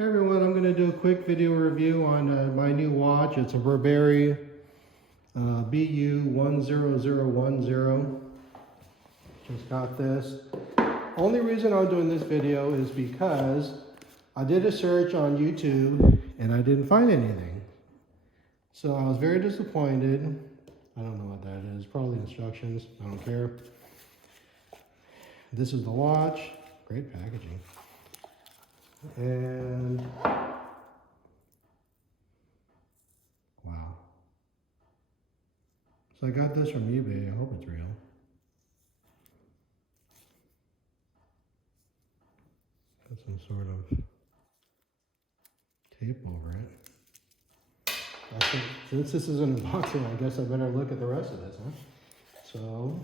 Hey everyone, I'm going to do a quick video review on my new watch. It's a Burberry BU10010. Just got this. Only reason I'm doing this video is because I did a search on YouTube and I didn't find anything. So I was very disappointed. I don't know what that is. Probably instructions. I don't care. This is the watch. Great packaging. And wow. So I got this from eBay. I hope it's real. Got some sort of tape over it. I think, since this is an unboxing, I guess I better look at the rest of this, huh? So,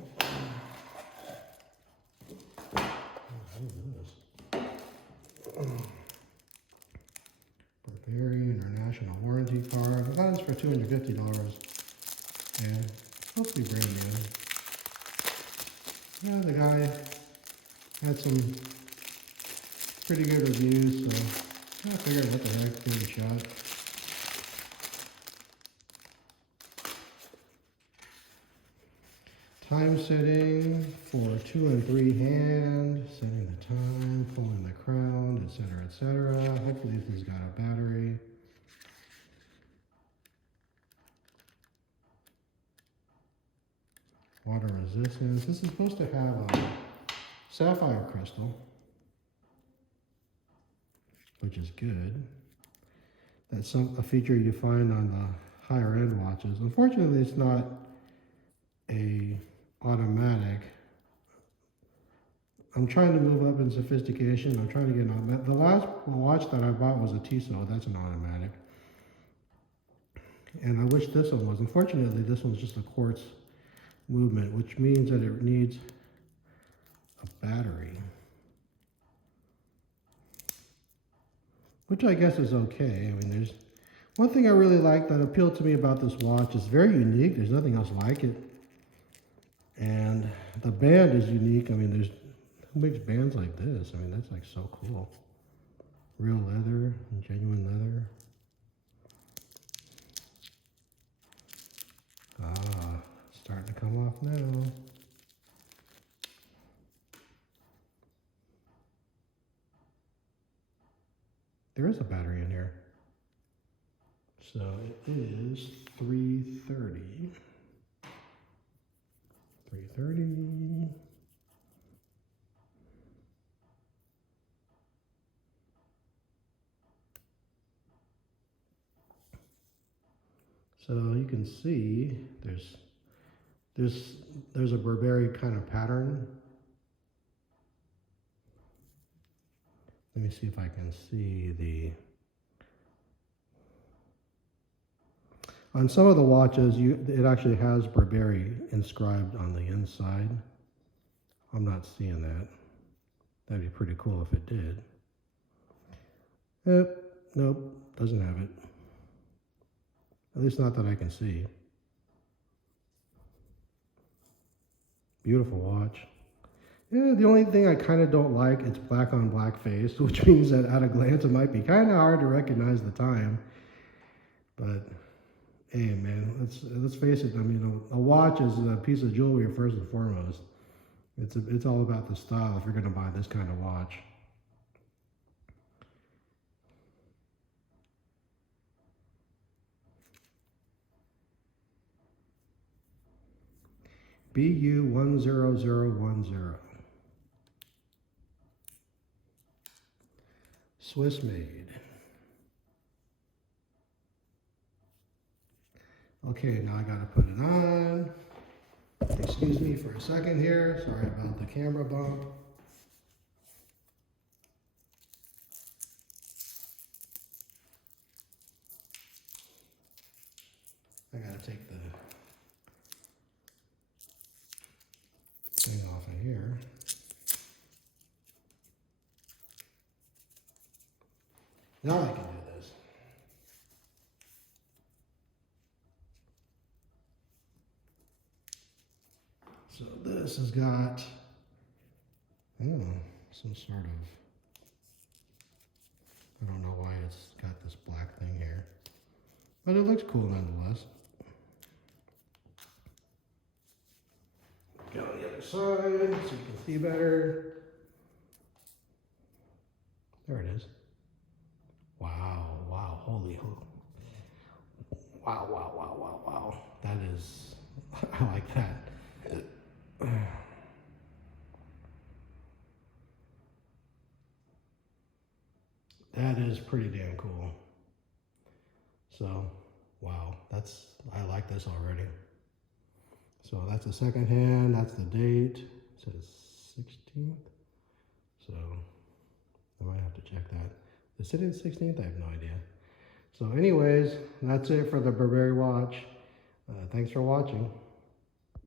Burberry International Warranty Card. I got this for $250. And it's supposed to be brand new. Yeah, the guy had some pretty good reviews, so I figured what the heck, give it a shot. Time setting for 2 and 3 hand, setting the time, pulling the crown, etc., etc. Hopefully this has got a battery. Water resistance. This is supposed to have a sapphire crystal, which is good. That's a feature you find on the higher end watches. Unfortunately, it's not a automatic. I'm trying to move up in sophistication. I'm trying to get an automatic. The last watch that I bought was a Tissot. That's an automatic. And I wish this one was. Unfortunately, this one's just a quartz movement, which means that it needs a battery, which I guess is okay. I mean, there's one thing I really like that appealed to me about this watch. It's very unique. There's nothing else like it. And the band is unique. I mean, who makes bands like this? I mean, that's like so cool. Real leather, genuine leather. Ah, starting to come off now. There is a battery in here. So it is 330. 330. So you can see there's a Burberry kind of pattern. Let me see if I can see on some of the watches, it actually has Burberry inscribed on the inside. I'm not seeing that. That'd be pretty cool if it did. Nope, doesn't have it. At least not that I can see. Beautiful watch. Yeah, the only thing I kind of don't like, it's black on black face, which means that at a glance it might be kind of hard to recognize the time. But hey, man, let's face it. I mean, a watch is a piece of jewelry first and foremost. It's all about the style if you're going to buy this kind of watch. BU10010. Swiss made. Okay, now I gotta put it on. Excuse me for a second here. Sorry about the camera bump. I gotta take the thing off of here. Now I can do this. So this has got some sort of, I don't know why But it looks cool nonetheless. Go on the other side so you can see better. There it is. Wow, wow, holy. Wow, wow, wow, wow, wow. That is, I like that. That is pretty damn cool. So, wow, I like this already. So that's the second hand, that's the date. It says 16th. So I might have to check that. Is it the 16th? I have no idea. So anyways, that's it for the Burberry watch. Thanks for watching.